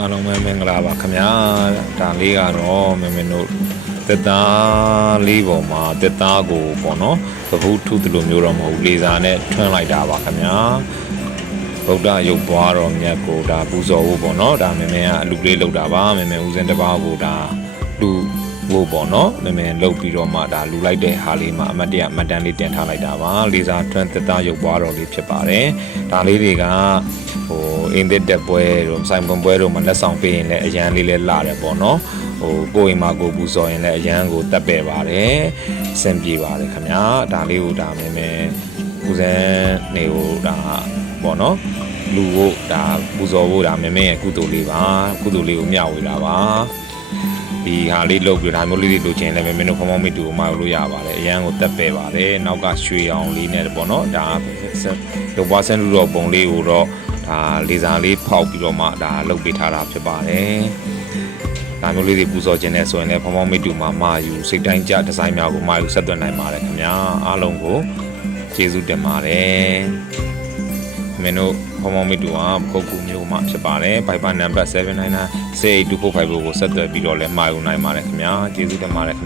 အားလုံးပဲမင်္ဂလာပါခင်ဗျာဒါလေးကတော့မင်းတို့တက်သားလေးပေါ်မှာတက်သားကိုပေါ့နော်သဘုထုသလိုမျိုးတော့မဟုတ်လေးစားနဲ့ထွန်းလိုက်တာပါခင်ဗျာဗုဒ္ဓရုပ်ပွားတော်မြတ်ကိုဒါပူဇော်ဖို့ပေါ့နော်ဒါမင်းကအလူလေးလောက်တာပါမင်းဦးစင်တစ်ပါးကိုဒါလူဖို့ပေါ့နော်မင်းလုတ်ပြီးတော့မှဒါလူလိုက်တဲ့ဟာလေးမှာအမတ်တရမတ်တန်လေးတင်ထားလိုက်တာပါလေးစားထွန်းတက်သားရုပ်ပွားတော်လေးဖြစ်ပါတယ်ဒါလေးတွေကအင်းတက်ပွဲတို့ဆိုင်ပွန်ပွဲတို့မှာလက်ဆောင်ပေးရင်လည်းအရန်လေးလဲလာတယ်ပေါ့နော်ကိုယ်အိမ်မှာကိုပူဇော်ရင်လည်းအရန်ကိုတက်ပဲ့ပါတယ်အဆင်ပြေပါတယ်ခင်ဗျာဒါလေးကိုဒါမင်းဦးစန်းနေကိုဒါပေါ့နော်လူဖို့ဒါပူဇော်ဖို့ဒါမင်းရဲ့ကုသိုလ်လေးပါကုသိုလ်လေးကိုမျှဝေတာပါဒီဟာလေးလုပ်ပြီးဒါမျိုးလေးတွေလိုချင်လည်းမင်းတို့ဖမောင်းမိတူကိုမှာလို့ရပါတယ်အရန်ကိုတက်ပဲ့ပါတယ်နောက်ကရွှေအောင်လေးနဲ့ပေါ့နော်ဒါရုပ်ပွားဆန်းလူတော်ပုံလေးကိုတော့ဒါလေစာလေးဖောက်ပြီးတော့မှဒါလုပ်ပေးထားတာဖြစ်ပါတယ်။ဒါမျိုးလေးတွေပူဇော်ခြင်းနဲ့ဆိုရင်လည်းဖမောင်းမိတူမှာမာယူစိတ်တိုင်းကြဒီဇိုင်းများကိုမာယူဆက်သွင်းနိုင်ပါတယ်ခင်ဗျာ။အားလုံးကိုကျေးဇူးတင်ပါတယ်။မင်းတို့ဖမောင်းမိတူကပုဂ္ဂိုလ်မျိုးမှဖြစ်ပါတယ်။ Viber number 799 682454ကိုဆက်သွယ်ပြီးတော့လည်းမာယူနိုင်ပါတယ်ခင်ဗျာ။ကျေးဇူးတင်ပါတယ်